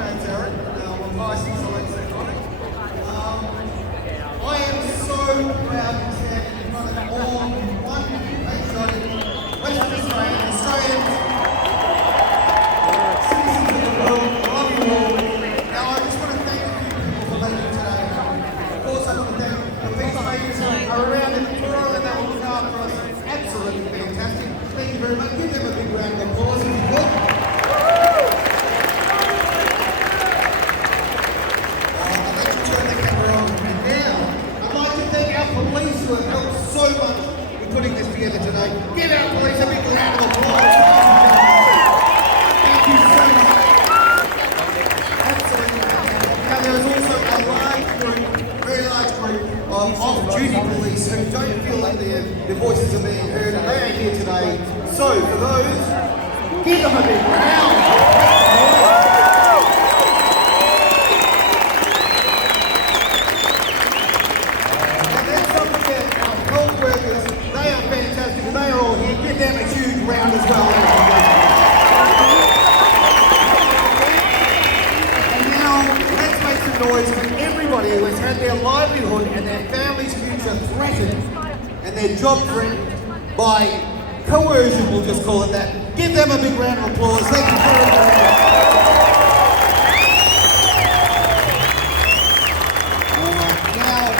name's Aaron. I'm biased, so let's say I am so proud to stand in front of all one patriotic Western Australians, citizens of the world. I love you all. Now I just want to thank a few people for making it today. Of course I want to thank the peacemakers who are around in the world and they will look after us. It's absolutely fantastic. Thank you very much. Give them a big round of applause if you could. Police who have helped so much in putting this together today. Give our police a big round of applause. Thank you so much. Absolutely. Now there is also a large group, very large group of off-duty police who don't feel like their voices are being heard and they are here today. So for those, give them a big round. They are all here. Give them a huge round as well. And now, let's make some noise for everybody who has had their livelihood and their family's future threatened and their job threatened by coercion, we'll just call it that. Give them a big round of applause. Thank you very much. Now,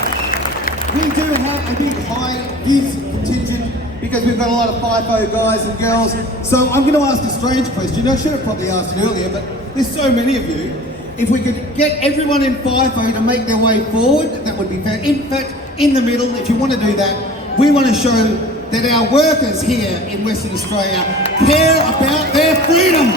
we do have a big high youth contingent because we've got a lot of FIFO guys and girls. So I'm going to ask a strange question. I should have probably asked it earlier, but there's so many of you. If we could get everyone in FIFO to make their way forward, that would be fair. In fact, in the middle, if you want to do that, we want to show that our workers here in Western Australia care about their freedom.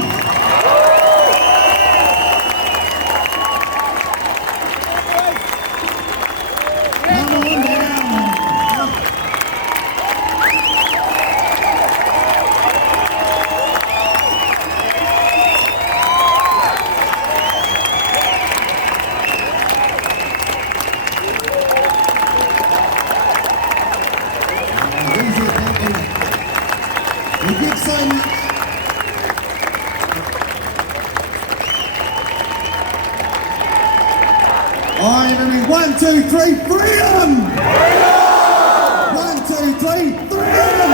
We did so much. All right, everybody. 1, 2, 3, freedom! Freedom! 1, 2, 3, freedom!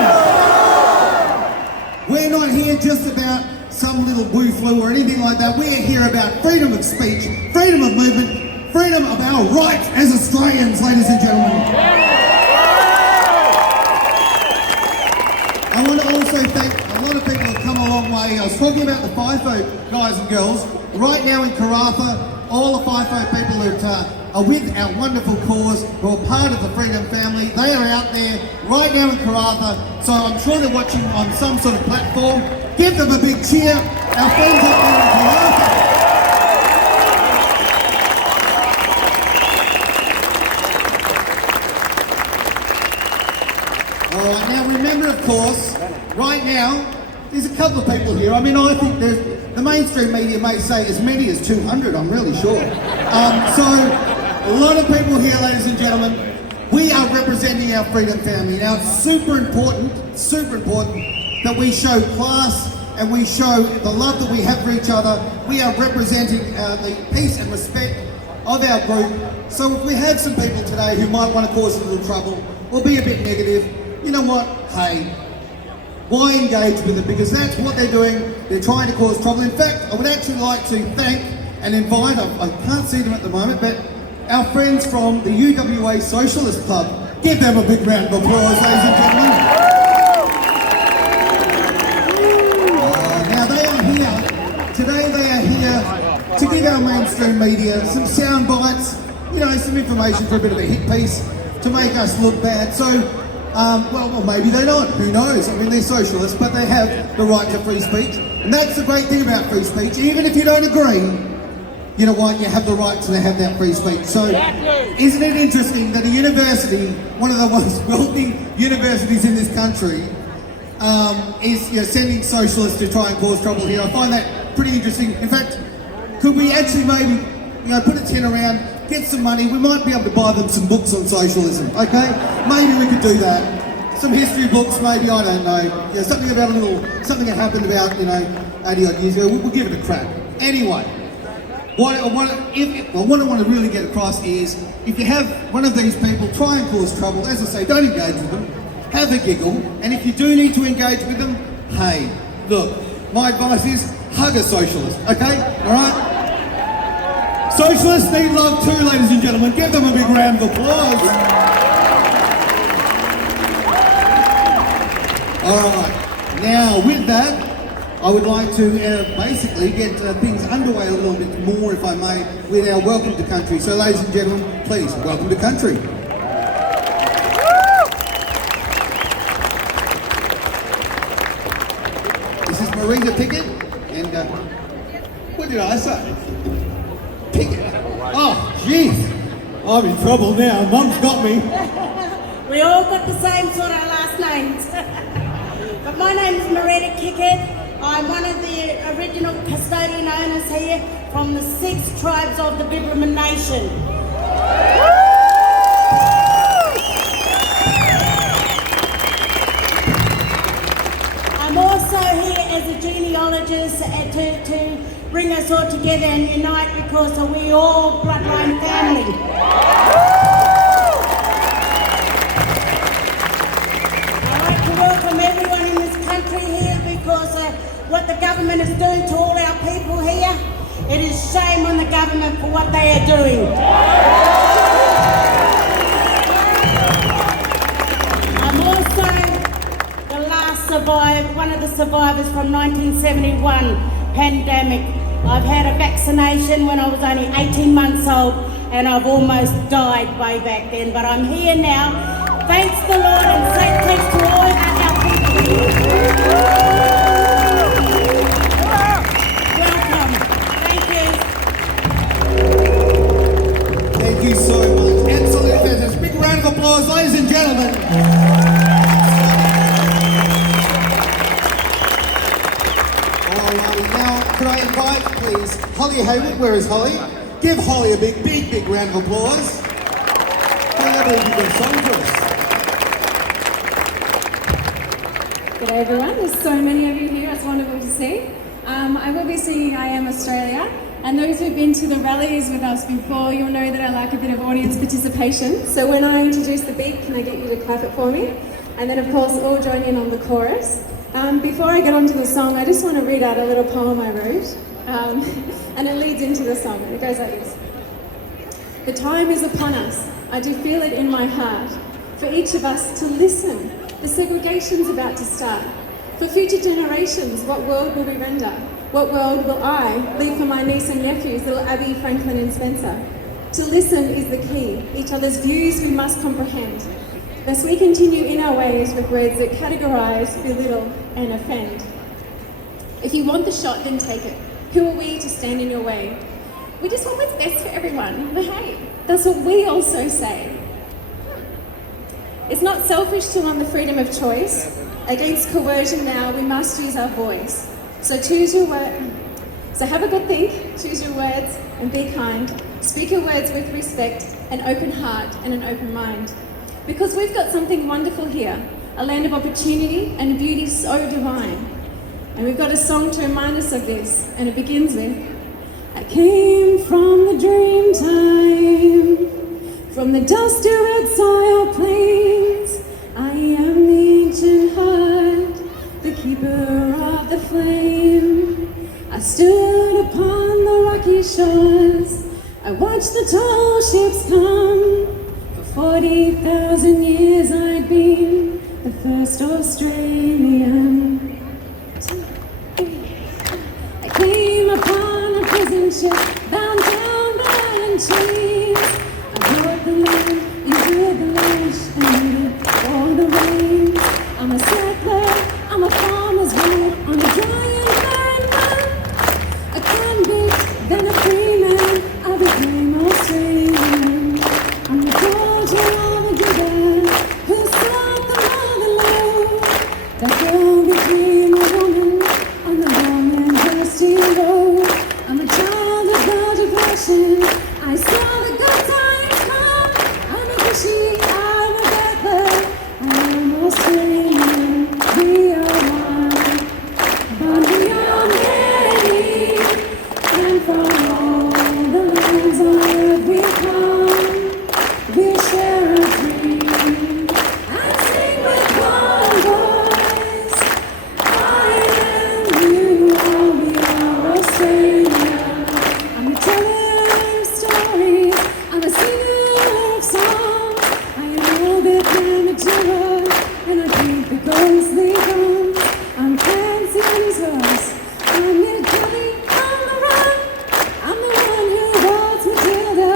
We're not here just about some little woo flu or anything like that. We're here about freedom of speech, freedom of movement, freedom of our rights as Australians, ladies and gentlemen. I want to also thank a lot of people who have come a long way. I was talking about the FIFO guys and girls. Right now in Karratha, all the FIFO people who are with our wonderful cause, who are part of the Freedom family, they are out there right now in Karratha. So I'm sure they're watching on some sort of platform. Give them a big cheer. Our friends out there in Karratha. Alright, now remember of course, right now, there's a couple of people here. I mean, I think the mainstream media may say as many as 200, I'm really sure. So, a lot of people here, ladies and gentlemen, we are representing our Freedom family. Now, it's super important that we show class and we show the love that we have for each other. We are representing the peace and respect of our group. So if we have some people today who might want to cause a little trouble or be a bit negative, you know what? Hey, why engage with it? Because that's what they're doing. They're trying to cause trouble. In fact, I would actually like to thank and invite, I can't see them at the moment, but our friends from the UWA Socialist Club. Give them a big round of applause, ladies and gentlemen. Now they are here, today they are here to give our mainstream media some sound bites, you know, some information for a bit of a hit piece to make us look bad. So, well, maybe they don't, who knows? I mean, they're socialists, but they have the right to free speech. And that's the great thing about free speech. Even if you don't agree, you know what, you have the right to have that free speech. So, isn't it interesting that a university, one of the most wealthy universities in this country, is sending socialists to try and cause trouble here? I find that pretty interesting. In fact, could we actually maybe, put a tin around, get some money, we might be able to buy them some books on socialism, okay? Maybe we could do that. Some history books, maybe, I don't know. Something that happened about, 80 odd years ago. We'll give it a crack. Anyway, what I want to really get across is, if you have one of these people try and cause trouble, as I say, don't engage with them, have a giggle, and if you do need to engage with them, hey, look, my advice is hug a socialist, okay? All right? Socialists need love too, ladies and gentlemen. Give them a big round of applause. All right, now with that, I would like to basically get things underway a little bit more, if I may, with our Welcome to Country. So ladies and gentlemen, please, welcome to Country. This is Marita Pickett, and what did I say? Pickett. Oh, jeez. I'm in trouble now. Mum's got me. We all got the same sort of last names. But my name is Marita Pickett. I'm one of the original custodian owners here from the 6 tribes of the Bibbulmun Nation. I'm also here as a genealogist to bring us all together and unite, because we all bloodline family. I'd like to welcome everyone in this country here, because what the government is doing to all our people here, it is shame on the government for what they are doing. I'm also one of the survivors from 1971 pandemic. I've had a vaccination when I was only 18 months old, and I've almost died way back then, but I'm here now. Thanks the Lord, and say thanks to all our people. Thank you so much. Absolutely fantastic. Big round of applause, ladies and gentlemen. Alrighty, now could I invite, please, Holly Hayward? Where is Holly? Give Holly a big round of applause. I believe you've got a song for us. G'day everyone, there's so many of you here, it's wonderful to see. I will be singing I Am Australia. And those who've been to the rallies with us before, you'll know that I like a bit of audience participation. So when I introduce the beat, can I get you to clap it for me? And then of course, all join in on the chorus. Before I get onto the song, I just want to read out a little poem I wrote. And it leads into the song, and it goes like this. The time is upon us, I do feel it in my heart, for each of us to listen. The segregation's about to start. For future generations, what world will we render? What world will I leave for my niece and nephews, little Abby, Franklin and Spencer? To listen is the key. Each other's views we must comprehend, lest we continue in our ways with words that categorise, belittle and offend. If you want the shot, then take it. Who are we to stand in your way? We just want what's best for everyone. But hey, that's what we also say. It's not selfish to want the freedom of choice. Against coercion now, we must use our voice. So choose your word. So have a good think, choose your words and be kind. Speak your words with respect, an open heart and an open mind. Because we've got something wonderful here, a land of opportunity and beauty so divine. And we've got a song to remind us of this, and it begins with, I came from the dream time, from the dusty red soil plains. I am the ancient heart, the keeper of the flame. I stood upon the rocky shores, I watched the tall ships come. For 40,000 years I'd been the first Australian. I came upon a prison ship bound down by chains. I brought the land into the lush and all the rain. I'm a settler, I'm a farmer's wife, I'm a dry and barren man. A convict, then a free man, I became Australian. I'm the daughter of a giver who sought the motherland. That girl became a woman on the long and dusty road. I'm a child of God's passion. I saw the good times come. I'm a fishy, I'm a battler. I'm Australian. We are one, but we are many, and from all lands on earth we come, we share a dream, and sing with one voice. I and you, all we are Australia. I'm a teller of stories, I'm a singer of songs. I am all the premature, and I keep the ghostly bones. I'm Francine's lost, I'm the Johnny on the run. I'm the one who walks Matilda.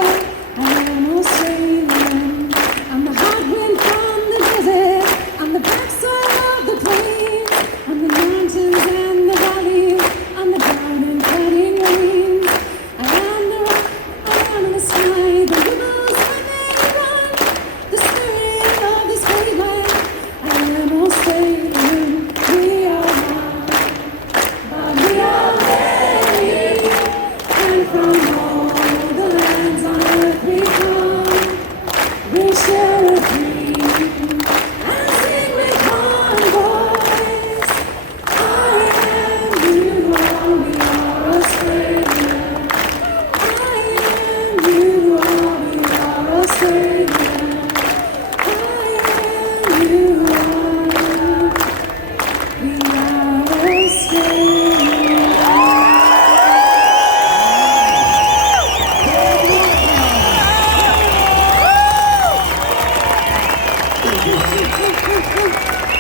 I am Australian. I'm the hot wind from the desert. I'm the black soil of the plains. I'm the mountains and the valleys. I'm the brown and cutting rains. I am the rock, I am the sky. The rivers when they run. The spirit of this great land. I am Australian. We are one, but we are many. And from all the lands on earth we come, we share a dream, and sing with one voice. I and you, all we are Australia. I and you, all we are Australia. I and you, all we are Australia.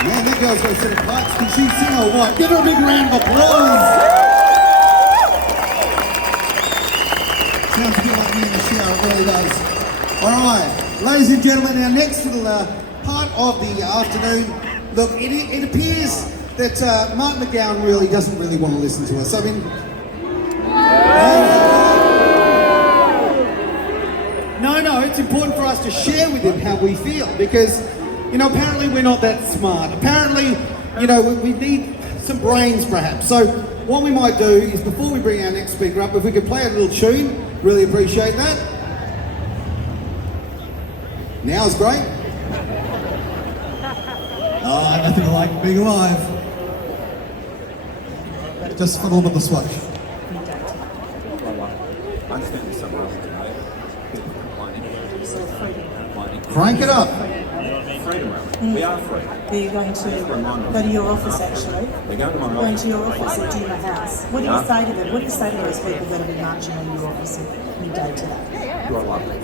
Man, that girl's got a set of pipes. Can she sing or what? Give her a big round of applause. Sounds a bit like me in the shower, it really does. All right, ladies and gentlemen, our next little part of the afternoon. Look, it appears that Mark McGowan really doesn't really want to listen to us. I mean, no, it's important for us to share with him how we feel because, you know, apparently we're not that smart. Apparently, you know, we need some brains perhaps. So what we might do is before we bring our next speaker up, if we could play a little tune, really appreciate that. Now's great. Oh, nothing like being alive. Just for a little bit of swatch. Crank it up. We are free. Are you going to go to your office actually? We're going to my Going office. to your office or to your house? What do you say to them? What do you say to those people that will be marching on your office midday today? Do I love it?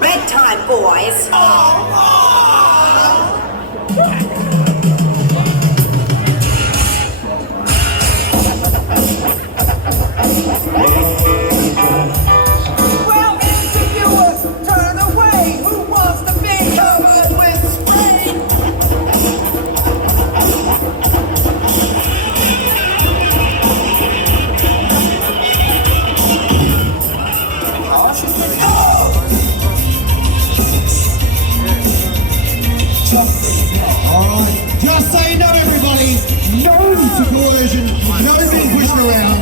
Bedtime, boys. Well, interviewers, turn away. Who wants to be covered with spray? Alright, just so you know everybody, no coercion, no being pushed around.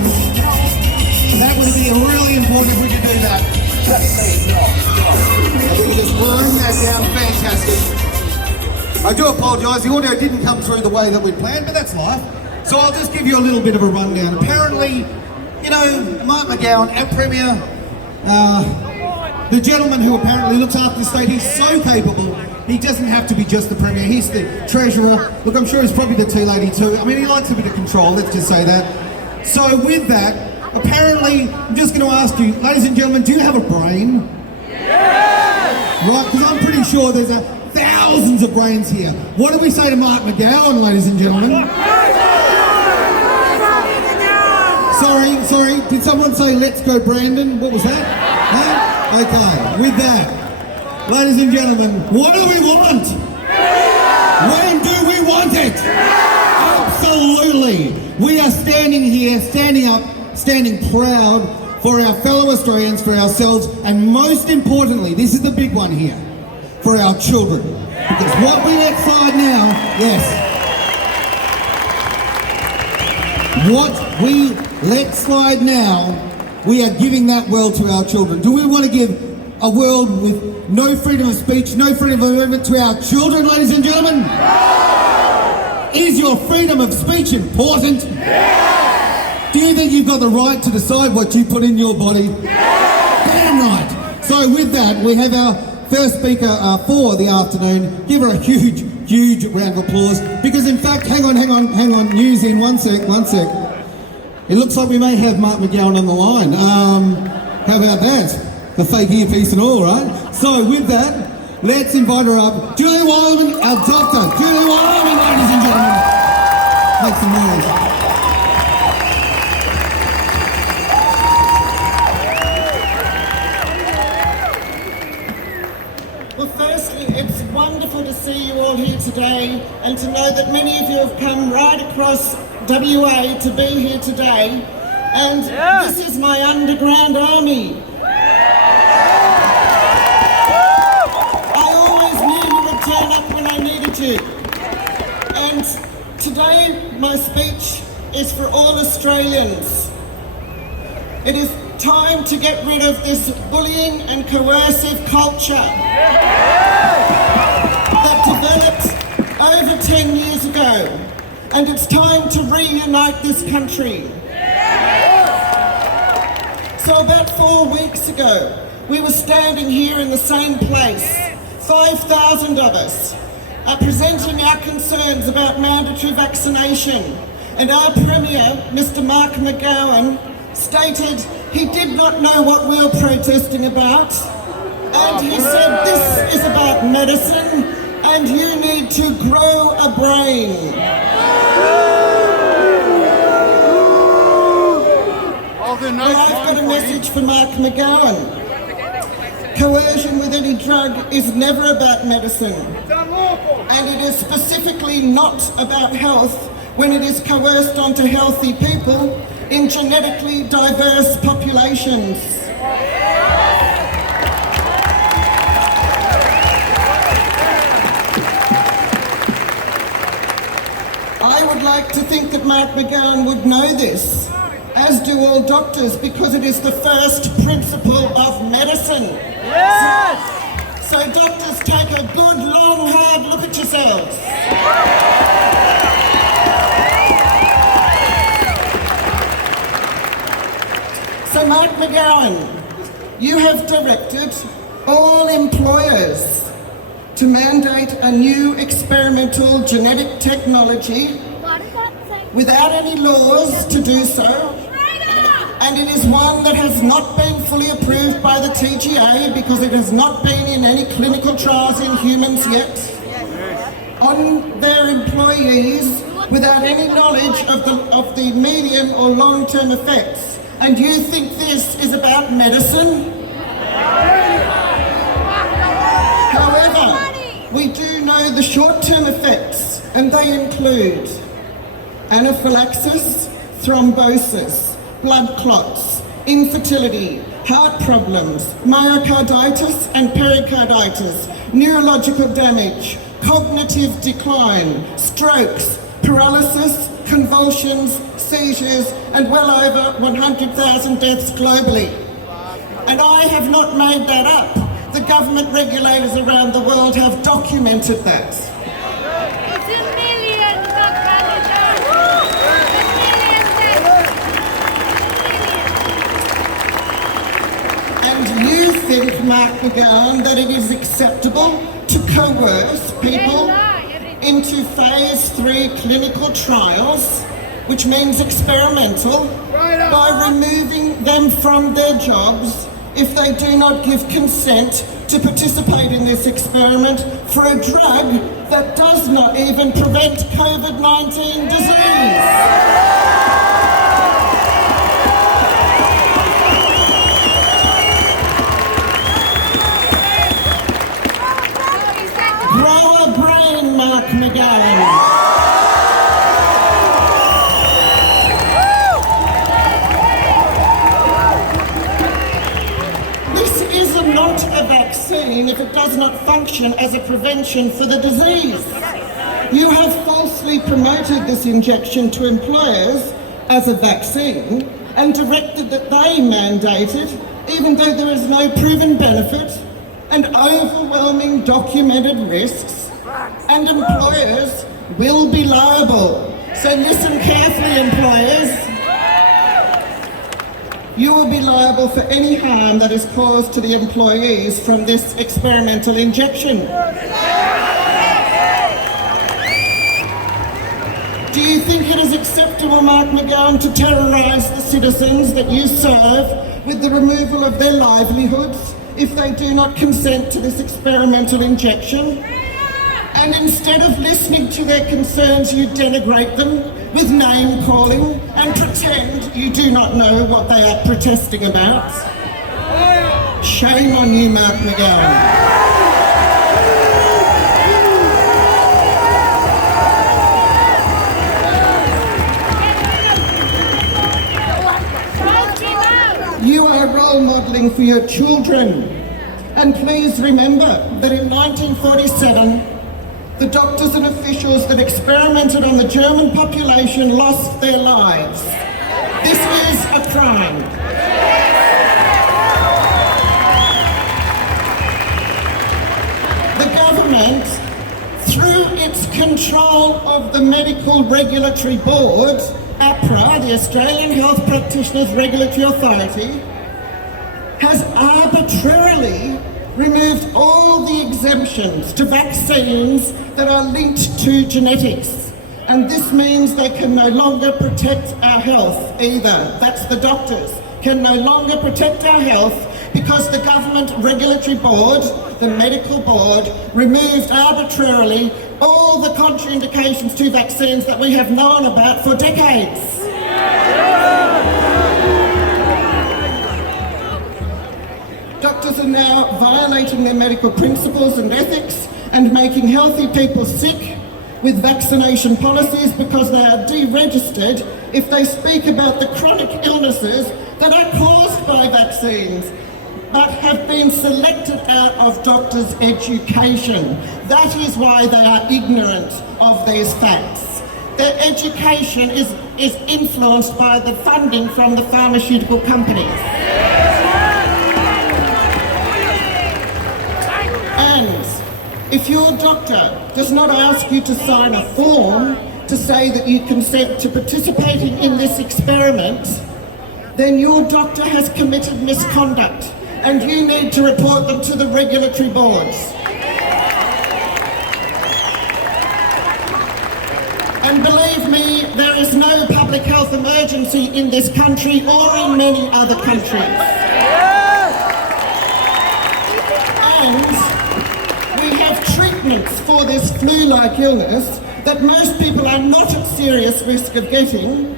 That would be really important if we could do that. If we could just bring that down, fantastic. I do apologise, the audio didn't come through the way that we'd planned, but that's life. So I'll just give you a little bit of a rundown. Apparently, you know, Mark McGowan, our Premier, the gentleman who apparently looks after the state, he's so capable. He doesn't have to be just the Premier, he's the Treasurer. Look, I'm sure he's probably the tea lady too. I mean, he likes a bit of control, let's just say that. So with that, apparently, I'm just going to ask you, ladies and gentlemen, do you have a brain? Yes! Right, because I'm pretty sure there's thousands of brains here. What do we say to Mark McGowan, ladies and gentlemen? Sorry, did someone say let's go Brandon? What was that? Huh? Okay, with that, ladies and gentlemen, what do we want? When do we want it? Absolutely. We are standing here, standing up, standing proud for our fellow Australians, for ourselves, and most importantly, this is the big one here, for our children. Because what we let slide now, yes, what we let slide now, we are giving that well to our children. Do we want to give a world with no freedom of speech, no freedom of movement to our children, ladies and gentlemen? Is your freedom of speech important? Do you think you've got the right to decide what you put in your body? Damn right. So with that, we have our first speaker for the afternoon. Give her a huge round of applause, because in fact, hang on, news in, one sec. It looks like we may have Mark McGowan on the line. How about that? The fake earpiece and all, right? So with that, let's invite her up. Julie Wileman, our doctor. Julie Wileman, ladies and gentlemen. Make some noise. Well, firstly, it's wonderful to see you all here today and to know that many of you have come right across WA to be here today. And this is my underground army. I always knew you would turn up when I needed you. And today, my speech is for all Australians. It is time to get rid of this bullying and coercive culture that developed over 10 years ago. And it's time to reunite this country. So about 4 weeks ago, we were standing here in the same place, 5,000 of us, presenting our concerns about mandatory vaccination. And our Premier, Mr. Mark McGowan, stated he did not know what we were protesting about. And he said, this is about medicine and you need to grow a brain. Well, I've got a message for Mark McGowan. Coercion with any drug is never about medicine. And it is specifically not about health when it is coerced onto healthy people in genetically diverse populations. I would like to think that Mark McGowan would know this, as do all doctors, because it is the first principle of medicine. Yes! So doctors, take a good, long, hard look at yourselves. So Mark McGowan, you have directed all employers to mandate a new experimental genetic technology without any laws to do so. And it is one that has not been fully approved by the TGA because it has not been in any clinical trials in humans yet, on their employees without any knowledge of the medium or long-term effects. And you think this is about medicine? However, we do know the short-term effects, and they include anaphylaxis, thrombosis, blood clots, infertility, heart problems, myocarditis and pericarditis, neurological damage, cognitive decline, strokes, paralysis, convulsions, seizures, and well over 100,000 deaths globally. And I have not made that up. The government regulators around the world have documented that. It's in millions, not And you think, Mark McGowan, that it is acceptable to coerce people into phase 3 clinical trials, which means experimental, by removing them from their jobs if they do not give consent to participate in this experiment for a drug that does not even prevent COVID-19 disease. Grow a brain, Mark McGowan. This is not a vaccine if it does not function as a prevention for the disease. You have falsely promoted this injection to employers as a vaccine and directed that they mandate it even though there is no proven benefit and overwhelming documented risks, and employers will be liable. So listen carefully, employers. You will be liable for any harm that is caused to the employees from this experimental injection. Do you think it is acceptable, Mark McGowan, to terrorise the citizens that you serve with the removal of their livelihoods if they do not consent to this experimental injection? And instead of listening to their concerns, you denigrate them with name-calling and pretend you do not know what they are protesting about? Shame on you, Mark McGowan. You are role modelling for your children. And please remember that in 1947, the doctors and officials that experimented on the German population lost their lives. This is a crime. The government, through its control of the Medical Regulatory Board, APRA, the Australian Health Practitioners Regulatory Authority, has arbitrarily removed all the exemptions to vaccines that are linked to genetics. And this means they can no longer protect our health either. That's the doctors can no longer protect our health because the government regulatory board, the medical board, removed arbitrarily all the contraindications to vaccines that we have known about for decades. Doctors are now violating their medical principles and ethics and making healthy people sick with vaccination policies because they are deregistered if they speak about the chronic illnesses that are caused by vaccines but have been selected out of doctors' education. That is why they are ignorant of these facts. Their education is influenced by the funding from the pharmaceutical companies. And if your doctor does not ask you to sign a form to say that you consent to participating in this experiment, then your doctor has committed misconduct and you need to report them to the regulatory boards. And believe me, there is no public health emergency in this country or in many other countries. And we have treatments for this flu-like illness that most people are not at serious risk of getting.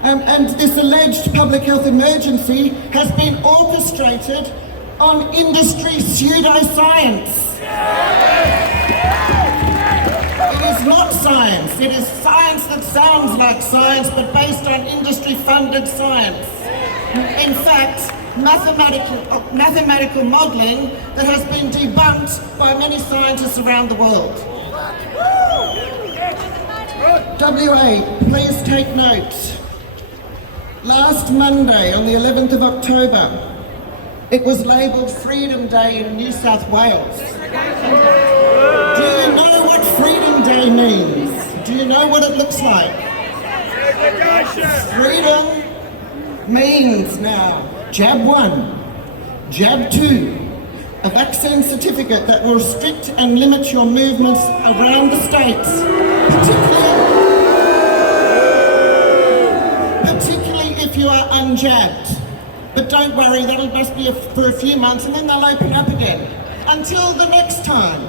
And this alleged public health emergency has been orchestrated on industry pseudoscience. It is not science. It is science that sounds like science, but based on industry-funded science. In fact, mathematical modelling that has been debunked by many scientists around the world. WA, please take note. Last Monday, on the 11th of October, it was labelled Freedom Day in New South Wales. Do you know what Freedom Day means? Do you know what it looks like? Freedom means now jab 1, jab 2, a vaccine certificate that will restrict and limit your movements around the states, particularly if you are unjabbed. But don't worry, that'll just be for a few months and then they'll open up again. Until the next time.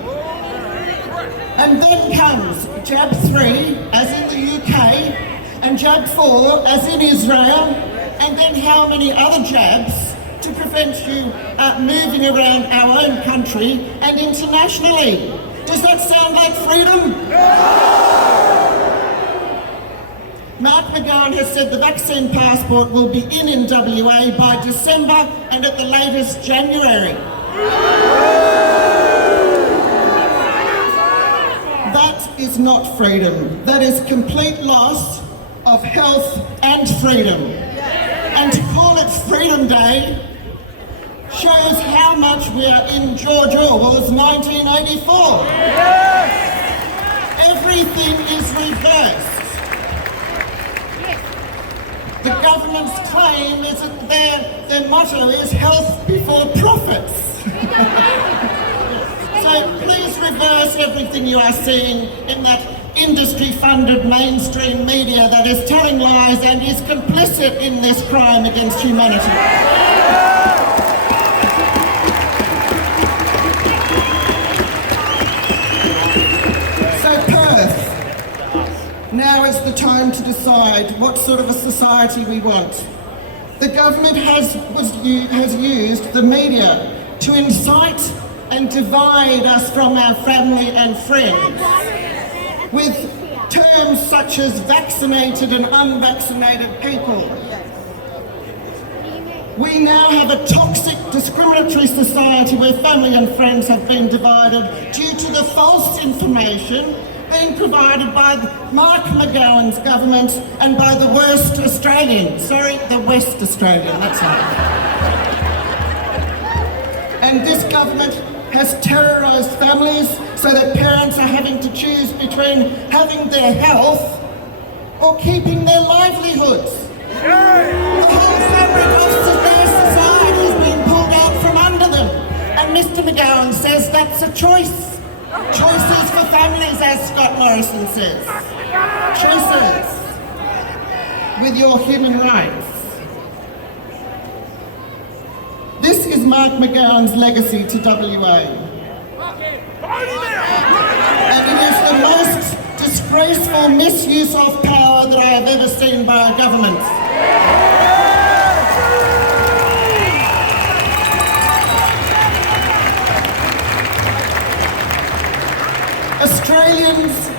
And then comes jab 3, as in the UK, and jab 4, as in Israel, and then how many other jabs to prevent you moving around our own country and internationally. Does that sound like freedom? Mark McGowan has said the vaccine passport will be in WA by December and at the latest January. That is not freedom. That is complete loss of health and freedom. And to call it Freedom Day shows how much we are in George Orwell's 1984. Everything is reversed. The government's claim is that their motto is health before profits. So please reverse everything you are seeing in that industry-funded mainstream media that is telling lies and is complicit in this crime against humanity. So Perth, now is the time to decide what sort of a society we want. The government has used the media to incite and divide us from our family and friends with terms such as vaccinated and unvaccinated people. We now have a toxic, discriminatory society where family and friends have been divided due to the false information being provided by Mark McGowan's government and by the worst Australian. Sorry, the West Australian, that's right. And this government has terrorised families so that parents are having to choose between having their health or keeping their livelihoods. The whole fabric of their society has been pulled out from under them. And Mr McGowan says that's a choice. Choices for families, as Scott Morrison says. Choices with your human rights. This is Mark McGowan's legacy to WA. And it is the most disgraceful misuse of power that I have ever seen by a government. Australians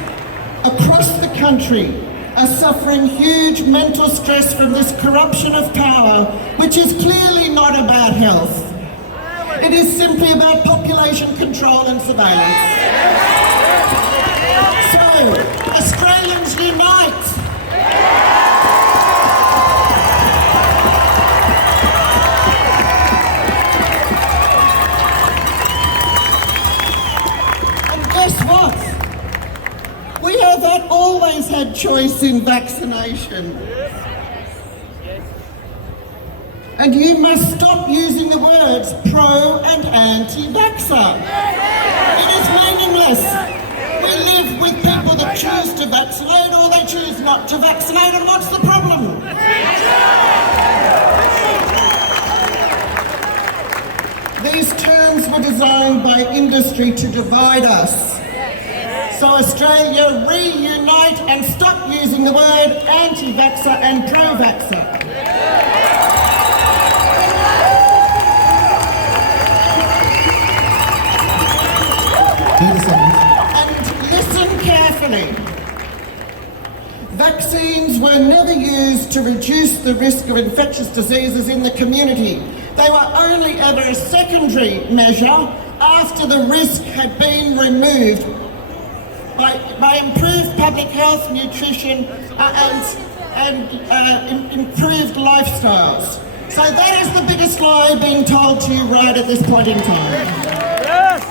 across the country are suffering huge mental stress from this corruption of power, which is clearly not about health. It is simply about population control and surveillance. So, Australians unite! And guess what? We have always had choice in vaccination. And you must stop using the words pro and anti-vaxxer. It is meaningless. We live with people that choose to vaccinate or they choose not to vaccinate, and what's the problem? These terms were designed by industry to divide us. So Australia, reunite and stop using the word anti-vaxxer and pro-vaxxer. And listen carefully. Vaccines were never used to reduce the risk of infectious diseases in the community. They were only ever a secondary measure after the risk had been removed by improved public health, nutrition, and improved lifestyles. So that is the biggest lie being told to you right at this point in time. Yes.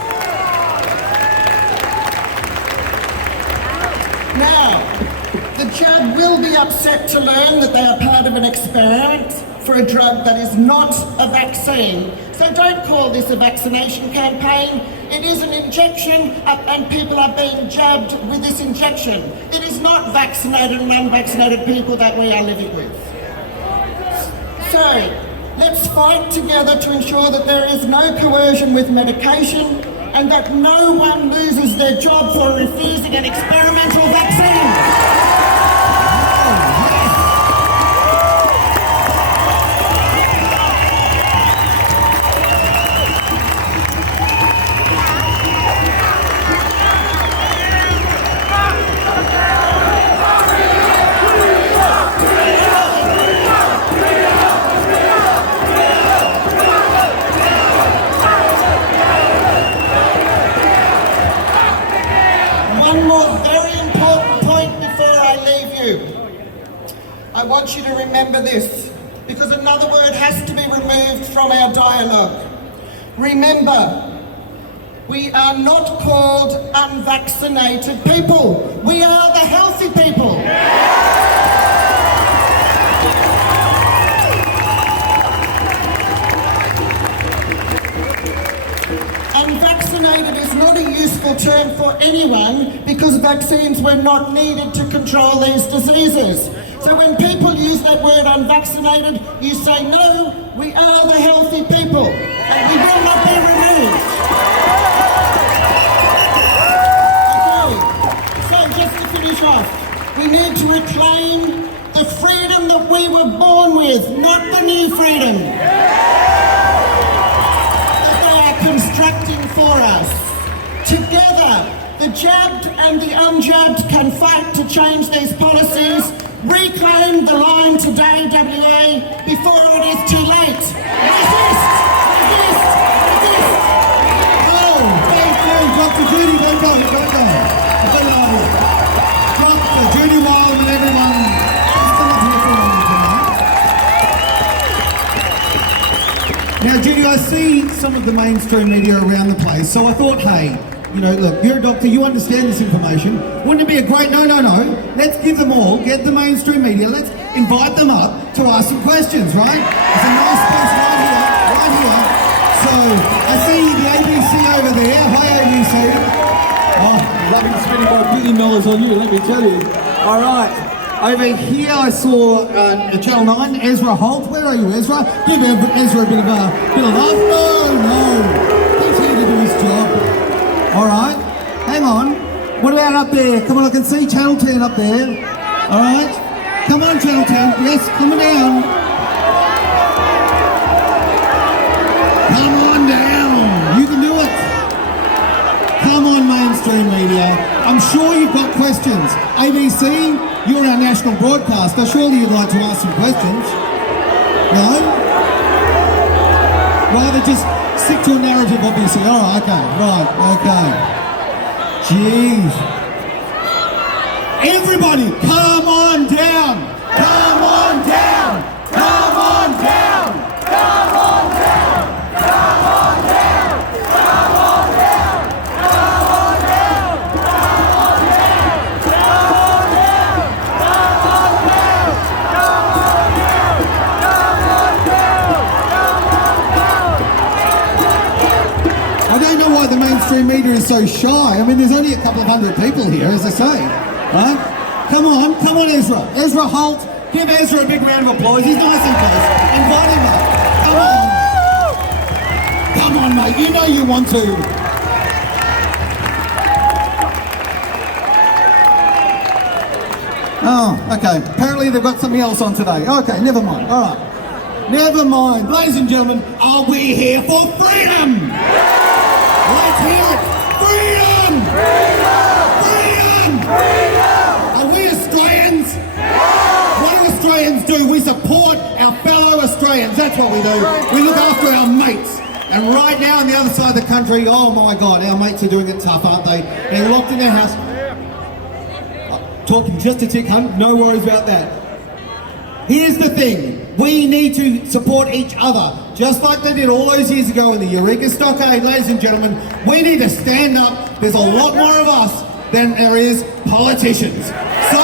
Now, the jab will be upset to learn that they are part of an experiment for a drug that is not a vaccine. So don't call this a vaccination campaign. It is an injection, and people are being jabbed with this injection. It is not vaccinated and unvaccinated people that we are living with. So, let's fight together to ensure that there is no coercion with medication and that no one loses their job for refusing an experimental vaccine. I want you to remember this, because another word has to be removed from our dialogue. Remember, we are not called unvaccinated people. We are the healthy people. Unvaccinated is not a useful term for anyone because vaccines were not needed to control these diseases. So when people use that word unvaccinated, you say, no, we are the healthy people and we will not be removed. Okay, so just to finish off, we need to reclaim the freedom that we were born with, not the new freedom constructing for us. Together, the jabbed and the unjabbed can fight to change these policies. Reclaim the line today, WA, before it is too late. Resist! Resist! Resist! Oh, thank you, Dr. Judy. Don't go. Put it over. Dr. Judy Wild and everyone. Now, Judy, I see some of the mainstream media around the place, so I thought, hey, you know, look, you're a doctor, you understand this information. Wouldn't it be a great, no, let's give them all, get the mainstream media, let's invite them up to ask some questions, right? There's a nice place right here. So, I see the ABC over there. Hi, ABC. Oh, loving spending my $1 billion on you, let me tell you. All right. Over here I saw Channel 9, Ezra Holt. Where are you, Ezra? Give Ezra a bit of love. No. He's here to do his job. All right. Hang on. What about up there? Come on, I can see Channel 10 up there. All right. Come on, Channel 10. Yes, coming down. Come on down. You can do it. Come on, mainstream media. I'm sure you've got questions. ABC, you're our national broadcaster. Surely you'd like to ask some questions. No? Rather just stick to a narrative, obviously. All right, okay. Jeez. Everybody, come on down. Come on down. Come on down. Come on down. Come on down. Come on down. Come on down. Come on down. Come on down. Come on down. Come on down. Come on down. I don't know why the mainstream media is so shy. I mean, there's only a couple of hundred people here, as I say. Right? Come on, Ezra. Ezra Holt. Give Ezra a big round of applause. He's nice and close. Invite him up. Come on, mate. You know you want to. Oh, okay. Apparently they've got something else on today. Okay, never mind. All right. Never mind. Ladies and gentlemen, are we here for freedom? Let's hear it. Freedom! Freedom! Freedom! Freedom! Are we Australians? What do Australians do? We support our fellow Australians. That's what we do. We look after our mates. And right now on the other side of the country, oh my God, our mates are doing it tough, aren't they? They're locked in their house. Talking just a tick, hun. No worries about that. Here's the thing. We need to support each other. Just like they did all those years ago in the Eureka Stockade, ladies and gentlemen. We need to stand up. There's a lot more of us than there is politicians. So,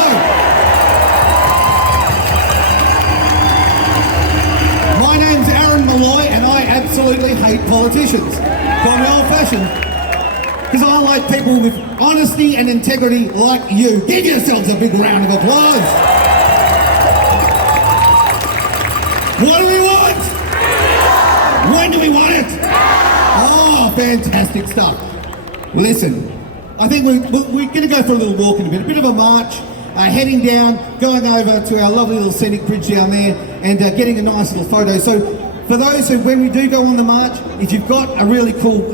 my name's Aaron Malloy and I absolutely hate politicians. Call me old-fashioned. Because I like people with honesty and integrity like you. Give yourselves a big round of applause. What do we want? When do we want it? Oh, fantastic stuff. Listen, I think we're going to go for a little walk in a bit of a march, heading down, going over to our lovely little scenic bridge down there and getting a nice little photo. So for those who, when we do go on the march, if you've got a really cool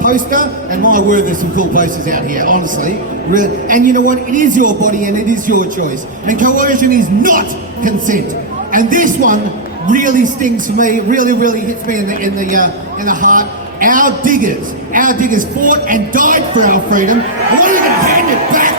poster, and my word, there's some cool posters out here, honestly. Really. And you know what? It is your body and it is your choice. And coercion is not consent. And this one really stings for me, really hits me in the heart. Our diggers fought and died for our freedom. And what are you going to hand it back?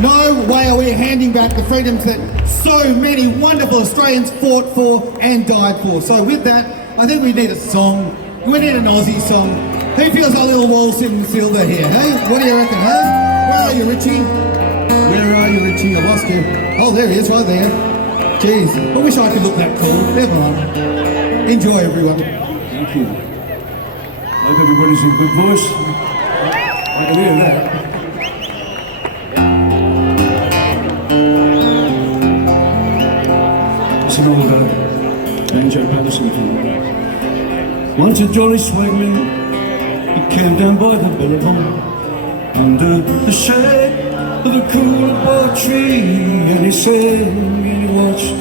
God no way are we handing back the freedoms that so many wonderful Australians fought for and died for. So with that, I think we need a song. We need an Aussie song. Who feels like little Walson and Silver here, hey? What do you reckon, huh? Where are you, Richie? Where are you, Richie? I lost you. Oh, there he is, right there. Jeez, I wish I could look that cool. Never mind. Enjoy, everyone. Thank you. Hope everybody's in good voice. I can hear that. It's an old banjo Patterson film. Once a jolly swagman, he came down by the billabong under the shade of a cool bar tree, and he sang and he watched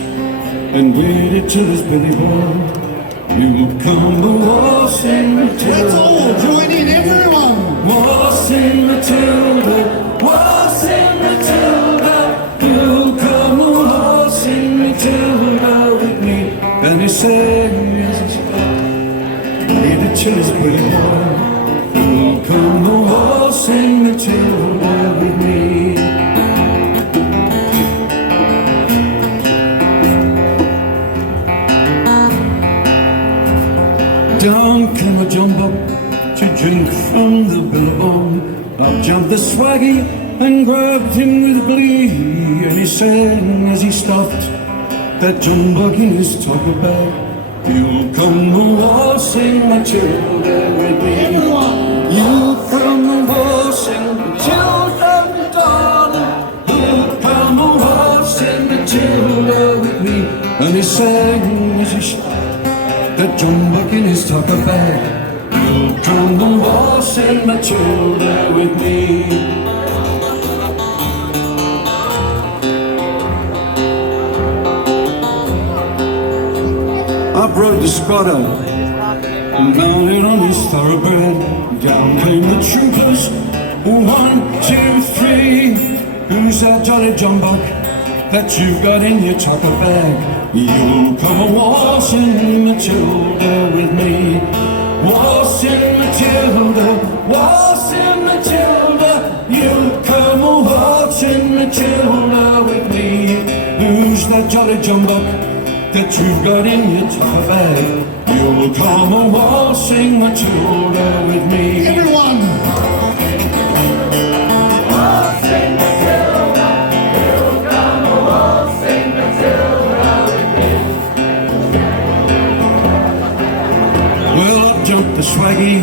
and waited till his belly boy. You'll come a-waltzing Matilda. Let's all join in, everyone. Waltzing Matilda, waltzing Matilda. You'll come a-waltzing Matilda with me. And he sang as he sang, waited till his belly boy. You'll come a-waltzing Matilda with me. Down came a jumbuck to drink from the billabong. Up jumped the swaggy and grabbed him with glee, and he sang as he stuffed that jumbuck in his topper bag. You'll come a-waltzing Matilda with me. Everyone. You'll come a-waltzing Matilda, darling. You'll come a-waltzing Matilda with me. And he sang as he stuffed that jumbuck in his topper bag. You'll come a-waltzing Matilda with me. Up rode the squatter, mounted on his thoroughbred. Down came the troopers, 1, 2, 3. Who's that jolly jumbuck that you've got in your topper bag? You'll come a-waltzing Matilda with me. Waltzing Matilda, waltzing Matilda. You'll come a-waltzing Matilda with me. Who's that jolly jumbuck that you've got in your topper bag? You'll come a-waltzing Matilda with me. Everyone. Waltzing Matilda, you'll come a-waltzing Matilda with me. Well, up jumped the swaggy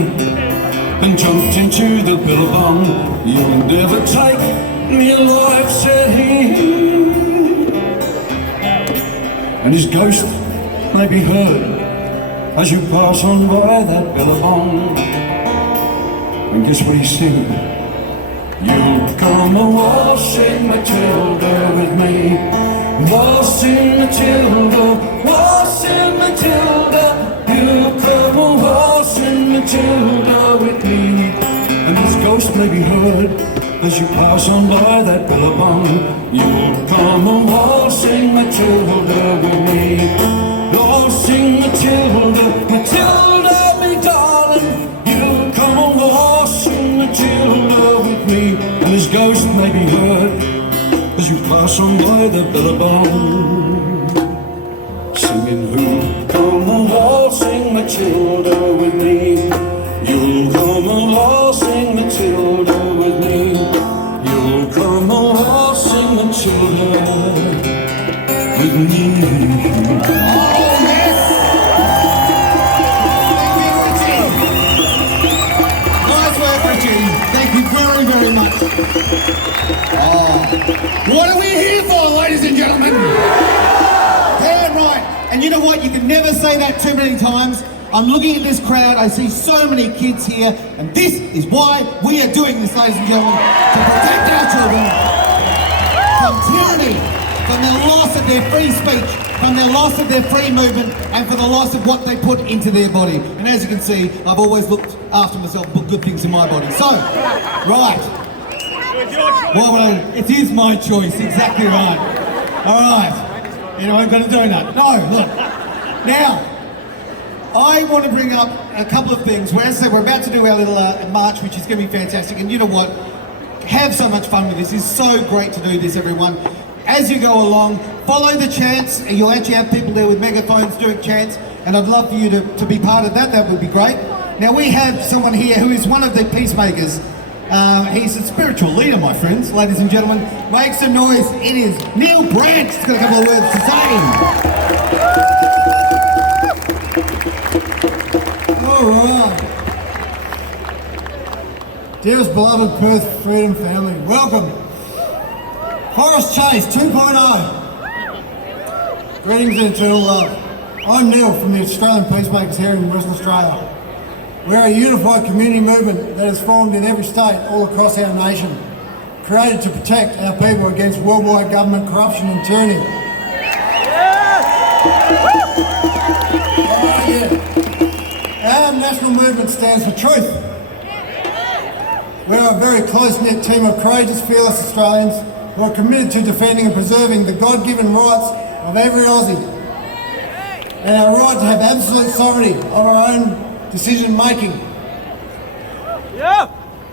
and jumped into the billabong. You'll never take me alive, said he. And his ghost may be heard as you pass on by that billabong. And guess what he's singing? You'll come a-waltzing Matilda with me. Waltzing Matilda, waltzing Matilda. You'll come a-waltzing Matilda with me. And his ghost may be heard as you pass on by that billabong. You'll come a-waltzing Matilda with me. Waltzing Matilda, Matilda, me darling. You'll come a-waltzing Matilda with me. And his ghost may be heard as you pass on by the billabong, singing, who'll come a-waltzing Matilda with me. You'll come a-waltzing Matilda with me. You'll come a-waltzing Matilda with me. Oh, yes. Thank you, Richie. Nice work, Richie. Thank you very, very much. Oh. What are we here for, ladies and gentlemen? Damn right. And you know what? You can never say that too many times. I'm looking at this crowd, I see so many kids here, and this is why we are doing this, ladies and gentlemen, to protect our children from tyranny, from the loss of their free speech, from the loss of their free movement, and for the loss of what they put into their body. And as you can see, I've always looked after myself, put good things in my body. So, right. Well, it is my choice, exactly right. All right. Anyone got a donut? No, look. Now, I want to bring up a couple of things. As I said, we're about to do our little march, which is going to be fantastic. And you know what? have so much fun with this. It's so great to do this, everyone. As you go along, follow the chants. You'll actually have people there with megaphones doing chants, and I'd love for you to be part of that. That would be great. Now we have someone here who is one of the peacemakers. He's a spiritual leader, my friends, ladies and gentlemen. Make some noise. It is Neil Brandt. He's got a couple of words to say. All right. Dearest beloved Perth Freedom family, welcome. Forest Chase 2.0. Greetings and eternal love. I'm Neil from the Australian Peacemakers here in Western Australia. We're a unified community movement that is formed in every state all across our nation, created to protect our people against worldwide government corruption and tyranny. Our national movement stands for truth. We're a very close-knit team of courageous, fearless Australians who are committed to defending and preserving the God-given rights of every Aussie and our right to have absolute sovereignty of our own decision-making.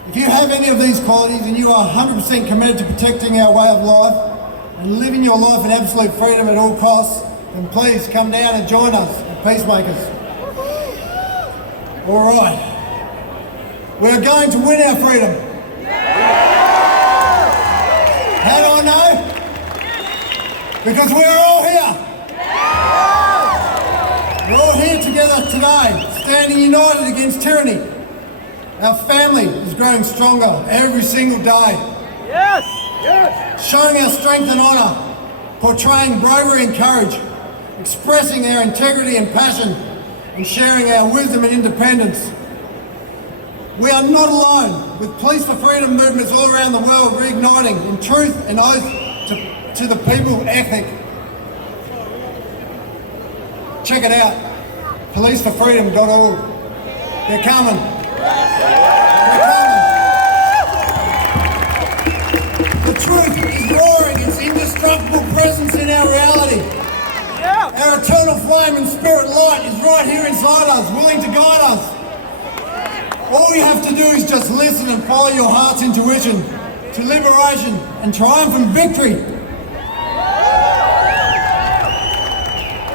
If you have any of these qualities and you are 100% committed to protecting our way of life and living your life in absolute freedom at all costs, then please come down and join us at Peacemakers. All right. We're going to win our freedom. How do I know? Because we're all here. We're all here together today, standing united against tyranny. Our family is growing stronger every single day. Yes! Showing our strength and honour, portraying bravery and courage, expressing our integrity and passion, and sharing our wisdom and independence. We are not alone, with Police for Freedom movements all around the world reigniting in truth and oath to the people ethic. Check it out, policeforfreedom.org. They're coming. The truth is roaring, its indestructible presence in our reality. Our eternal flame and spirit light is right here inside us, willing to guide us. All you have to do is just listen and follow your heart's intuition to liberation and triumphant victory.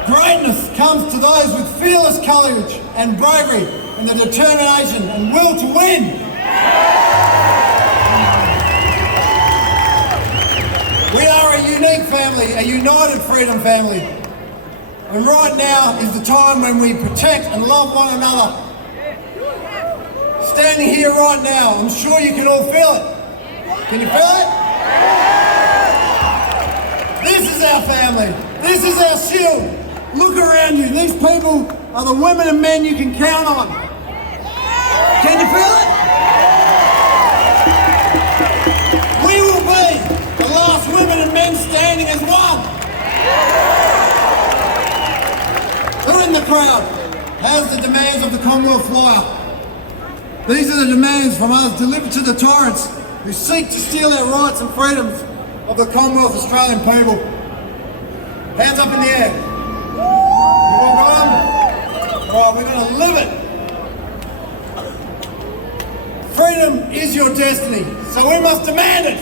Greatness comes to those with fearless courage and bravery and the determination and will to win. We are a unique family, a united freedom family. And right now is the time when we protect and love one another. Standing here right now, I'm sure you can all feel it. Can you feel it? This is our family. This is our shield. Look around you. These people are the women and men you can count on. Can you feel it? We will be the last women and men standing as one. Who in the crowd has the demands of the Commonwealth Flyer? These are the demands from us delivered to the tyrants who seek to steal our rights and freedoms of the Commonwealth Australian people. Hands up in the air. You all gone? Right, we're going to live it. Freedom is your destiny, so we must demand it.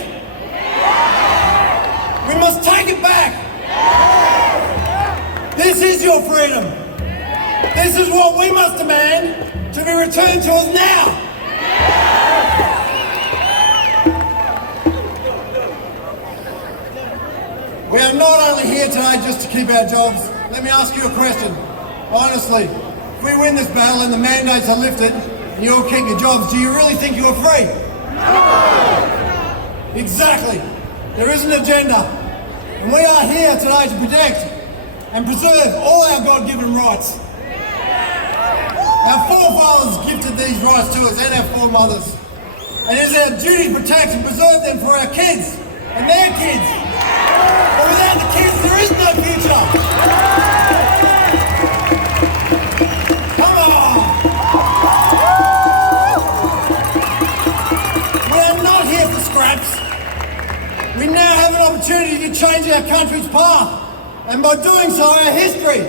We must take it back. This is your freedom. This is what we must demand to be returned to us now. We are not only here today just to keep our jobs. Let me ask you a question. Honestly, if we win this battle and the mandates are lifted and you all keep your jobs, do you really think you're free? No! Exactly. There is an agenda. And we are here today to protect and preserve all our God-given rights. Our forefathers gifted these rights to us and our foremothers. And it is our duty to protect and preserve them for our kids and their kids. But without the kids, there is no future. Come on. We are not here for scraps. We now have an opportunity to change our country's path. And by doing so, our history.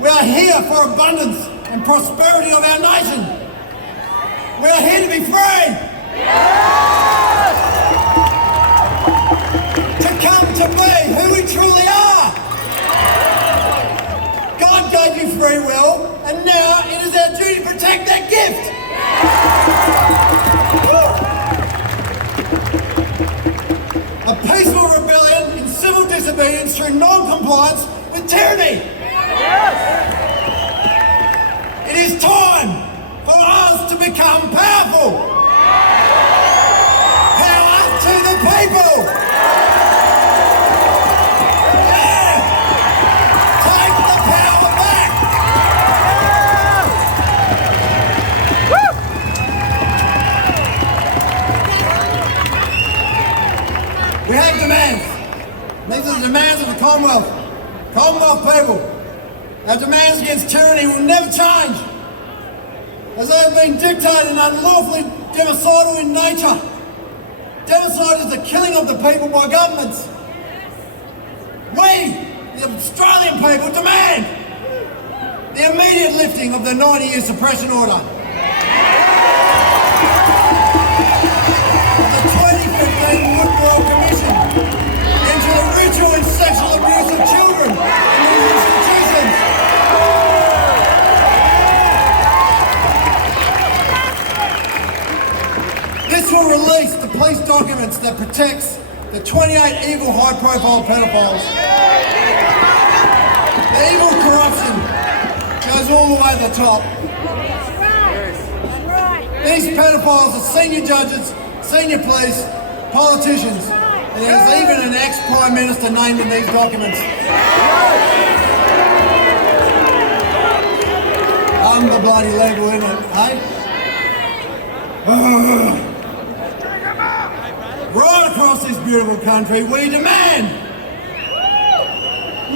We are here for abundance and prosperity of our nation. We are here to be free. To come to be who we truly are. God gave you free will, and now it is our duty to protect that gift. A peaceful rebellion in civil disobedience through non-compliance with tyranny. It is time for us to become powerful. Power to the people. Yeah! Take the power back. We have demands. These are the demands of the Commonwealth people. Our demands against tyranny will never change, as they have been dictated and unlawfully genocidal in nature. Genocide is the killing of the people by governments. We, the Australian people, demand the immediate lifting of the 90-year suppression order. The 2015 Woodrow Commission into the ritual and sexual abuse of children in institutions. This will release the police documents that protects the 28 evil high-profile pedophiles. The evil corruption goes all the way to the top. These pedophiles are senior judges, senior police, politicians, and there's even an ex-Prime Minister named in these documents. I'm the bloody label, isn't it, eh? Right across this beautiful country, we demand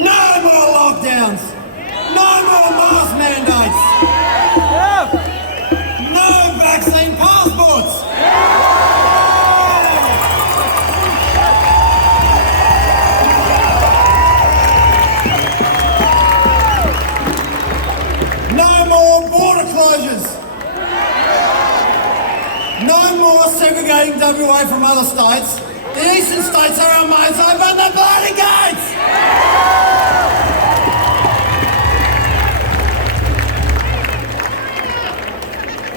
no more lockdowns, no more mask mandates, no vaccine passports. No more border closures. No more segregating WA from other states. The eastern states are our mates. Open the bloody gates!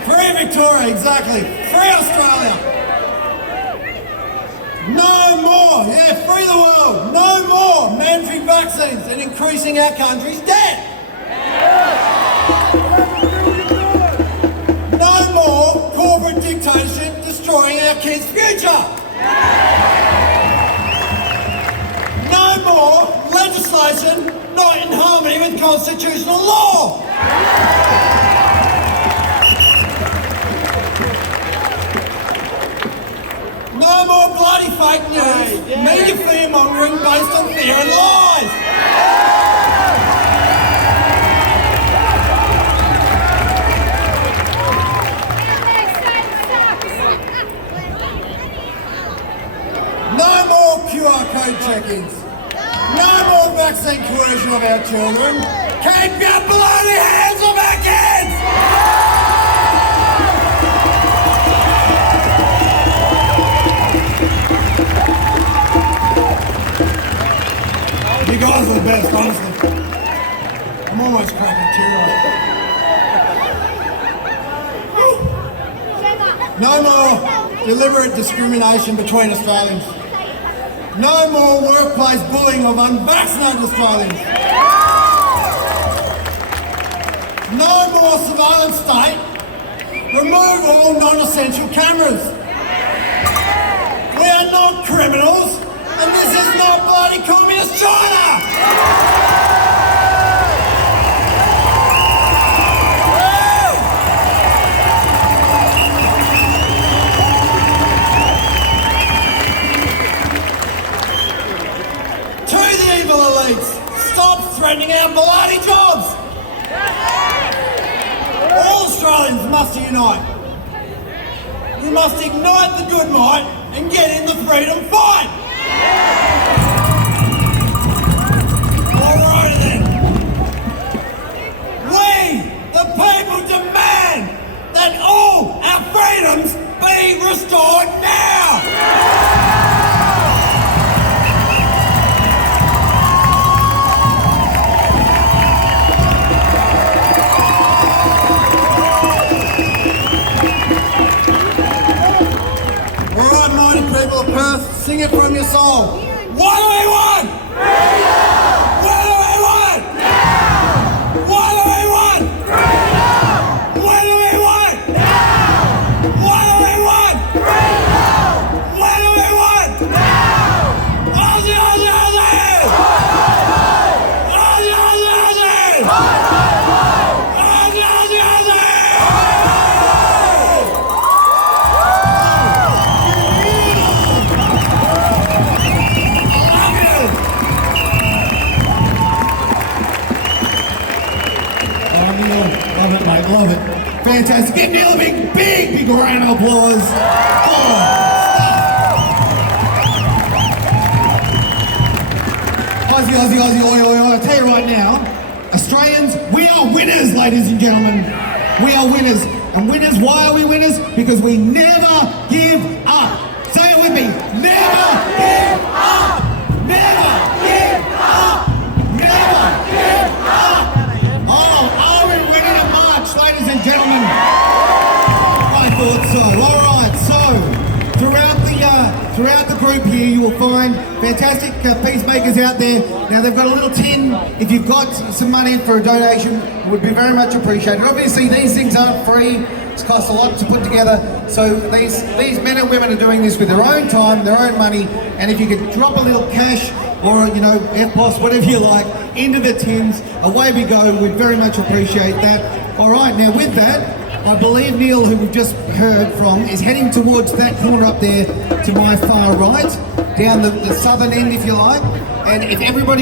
Free Victoria, exactly. Free Australia. No more, free the world. No more mandatory vaccines and increasing our country's debt. No more corporate dictatorship destroying our kids' future. No more legislation not in harmony with constitutional law. No more bloody fake news, media fear-mongering based on fear and lies. No more QR code check-ins. No more vaccine coercion of our children. Keep your bloody hands off our kids! You guys are the best, honestly. I'm almost cracking tears. No more deliberate discrimination between Australians. No more workplace bullying of unvaccinated Australians. No more surveillance state. Remove all non-essential cameras. We are not criminals, and this is not bloody communist China! Stop threatening our bloody jobs! All Australians must unite. We must ignite the good might and get in the freedom fight! Alright then. We, the people, demand that all our freedoms be restored! it from your soul. What do we want? Freedom! What do we want? Now! What do we want? Freedom! What do we want? Now! What do we want? Freedom! What do we want? Now! Aussie, Aussie, Aussie! Aussie, Aussie, Aussie! Aussie, Aussie, Aussie! Love it, mate, love it. Fantastic. Give Neil a big round of applause. Aussie, Aussie, Aussie, oi, oi, oi. I'll tell you right now, Australians, we are winners, ladies and gentlemen. We are winners. And winners, why are we winners? Because we never give up. Say it with me. Never give up. Never give up. Never give up. Oh, are we winning a march, ladies and gentlemen? I thought so. All right, so throughout the group here, you will find fantastic peacemakers out there. Now they've got a little tin. If you've got some money for a donation, it would be very much appreciated. Obviously, these things aren't free. It costs a lot to put together. So these men and women are doing this with their own time, their own money. And if you could drop a little cash or, you know, FPOS, whatever you like, into the tins, away we go. We'd very much appreciate that. All right, now with that, I believe Neil, who we've just heard from, is heading towards that corner up there to my far right, down the southern end, if you like. And if everybody